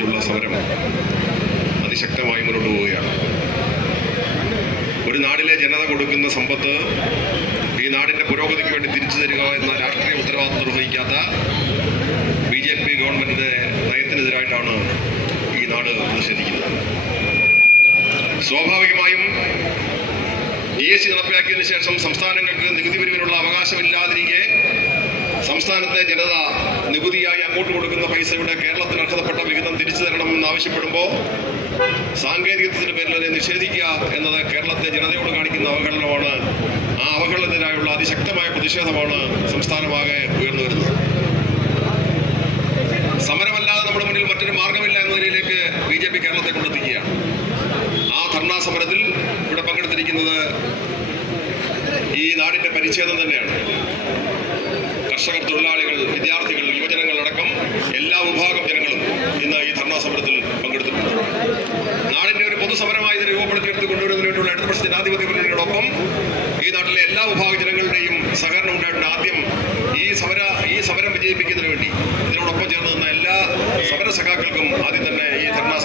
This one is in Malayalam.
സംബന്ധിച്ചുള്ള സമരം അതിശക്തമായി മുന്നോട്ട് പോവുകയാണ്. ഒരു നാടിലെ ജനത കൊടുക്കുന്ന സമ്പത്ത് ഈ നാടിൻ്റെ പുരോഗതിക്ക് വേണ്ടി തിരിച്ചു തരിക എന്ന രാഷ്ട്രീയ ഉത്തരവാദിത്വം നിർവഹിക്കാത്ത BJP ഗവൺമെൻറ്റിൻ്റെ നയത്തിനെതിരായിട്ടാണ് ഈ നാട് പ്രതിഷേധിക്കുന്നത്. സ്വാഭാവികമായും GST നടപ്പിലാക്കിയതിനു ശേഷം സംസ്ഥാനങ്ങൾക്ക് നികുതി പിരിവിനുള്ള അവകാശമില്ലാതിരിക്കെ സംസ്ഥാനത്തെ ജനത നികുതിയായി അങ്ങോട്ട് കൊടുക്കുന്ന പൈസയുടെ കേരളത്തിന് അർഹതപ്പെട്ട വിഹിതം തിരിച്ചു തരണമെന്ന് ആവശ്യപ്പെടുമ്പോൾ സാങ്കേതികത്വത്തിന്റെ പേരിൽ അതിനെ നിഷേധിക്കുക എന്നത് കേരളത്തെ ജനതയോട് കാണിക്കുന്ന അവഹേളനമാണ്. ആ അവഹേളനത്തിനായുള്ള അതിശക്തമായ പ്രതിഷേധമാണ് സംസ്ഥാനമാകെ ഉയർന്നു വരുന്നത്. സമരമല്ലാതെ നമ്മുടെ മുന്നിൽ മറ്റൊരു മാർഗമില്ല എന്ന നിലയിലേക്ക് BJP കേരളത്തെ കൊണ്ടെത്തിക്കുകയാണ്. ആ ധർണാ സമരത്തിൽ ഇവിടെ പങ്കെടുത്തിരിക്കുന്നത് ഈ നാടിന്റെ പരിച്ഛേദം തന്നെയാണ്. കർഷകർ, തൊഴിലാളികൾ, വിദ്യാർത്ഥികൾ, യുവജനങ്ങളടക്കം എല്ലാ വിഭാഗം ജനങ്ങളും ഇന്ന് ഈ ധർണാ സമരത്തിൽ പങ്കെടുത്തിട്ടുണ്ട്. നാടിന്റെ ഒരു പൊതുസമരമായി ഇതിനെ രൂപപ്പെടുത്തിയെടുത്ത് കൊണ്ടുവരുന്നതിന് വേണ്ടിയുള്ള ഇടതുപക്ഷ ജനാധിപത്യ മുന്നണിയോടൊപ്പം ഈ നാട്ടിലെ എല്ലാ വിഭാഗ ജനങ്ങളുടെയും സഹകരണം ഉണ്ടായിട്ടുണ്ട്. ആദ്യം ഈ സമരം വിജയിപ്പിക്കുന്നതിന് വേണ്ടി ഇതിനോടൊപ്പം ചേർന്ന് നിന്ന എല്ലാ സമര സഖാക്കൾക്കും ആദ്യം തന്നെ ഈ ധർണാ